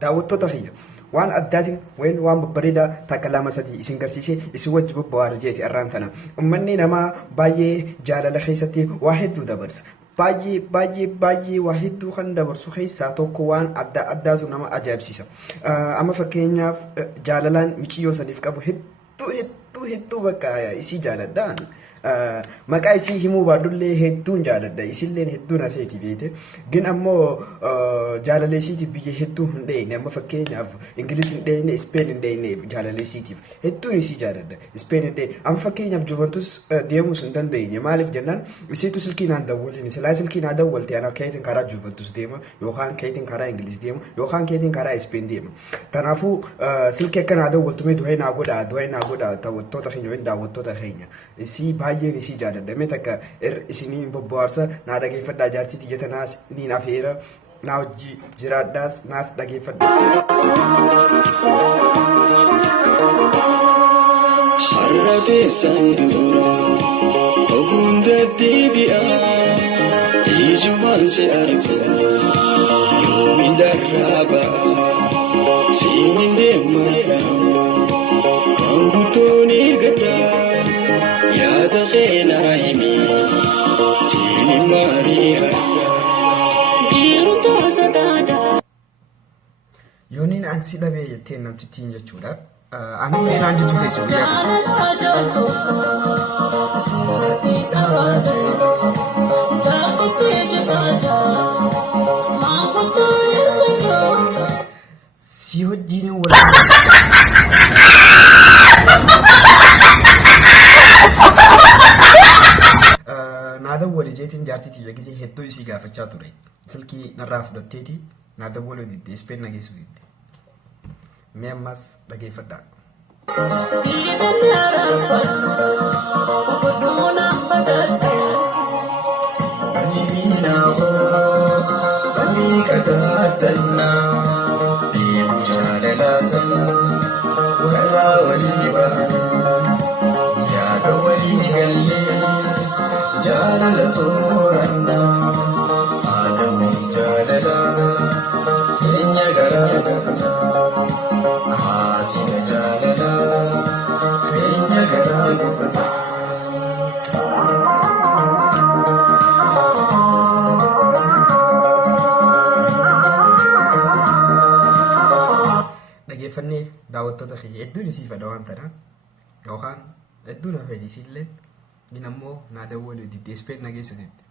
daawwattoota kiyya waan addaatiin waan babbareedaa takka lama sadii isin garsiisee isin wajji bobba'aa jeeti arraan tana ummanni namaa baay'ee jaalala keessatti waa hedduu dabarsa baay'ee waa hedduu kan dabarsu keessaa tokko waan addaatu nama ajaa'ibsiisa amma fakkeenyaaf jaalalaan michiyyoo saniif qabu hedduu bakka isii jaaladhaan maqaa isii himuu baadullee hedduun jaaladha isilleen hedduun hafeeti beete gin ammoo jaalaleesiitiif biyya hedduu hin dheeyne amma fakkeenyaaf Ingiliis hin dheeyne Ispeen hin dheeyne jaalaleesiitiif hedduun isii jaaladha Ispeen hin dheeyne amma fakkeenyaaf Juventus deemuus hin dandeenye maaliif jennaan isiitu silkii naan dawwaliin silaa silkii naa dawwalte ana keetiin karaa Juventus deema yookaan keetiin karaa Ingiliis deema yookaan keetiin karaa Ispeen deema kanaafuu silkii akka naa dawwaltume du'ee naa godha daawwattoota keenya waliin daawwattoota keenya isii baay'een isii jaaladha takka isiniin bobbohaarsa naa dhageeffadhaa jaartii tiyyata naas niin afeera naa hojii jiraadhaas naas dhageeffadha. Har'a keessan dura oguun deddeebi'a ijumaan si arga yoomiin darraa ba'a siiniin deemadha kan guutuun eeggadha. Yaada keenaa himi siini maari'a. Yooniin ansi dhabee jetteen namtittiin jechuudha. Ani keenaan jechuu teessoo si wajjin naada wali jeetiin jaartii tiyya gisee hedduu isii gaafachaa ture silkii narraa fudhatteeti naada wali didde Ispeen nageessu didde mee ammas dhageeffadhaa. Jaalala soorannaa aadamni jaalala keenya garaa gabnaa haasina jaalala keenya garaa gabnaa. Dhageeffannee daawwattoota keenya hedduun isii fedha waan tana yookaan hedduun hafeen isiillee Dinamo nada wali di Ispeen nageessu didde.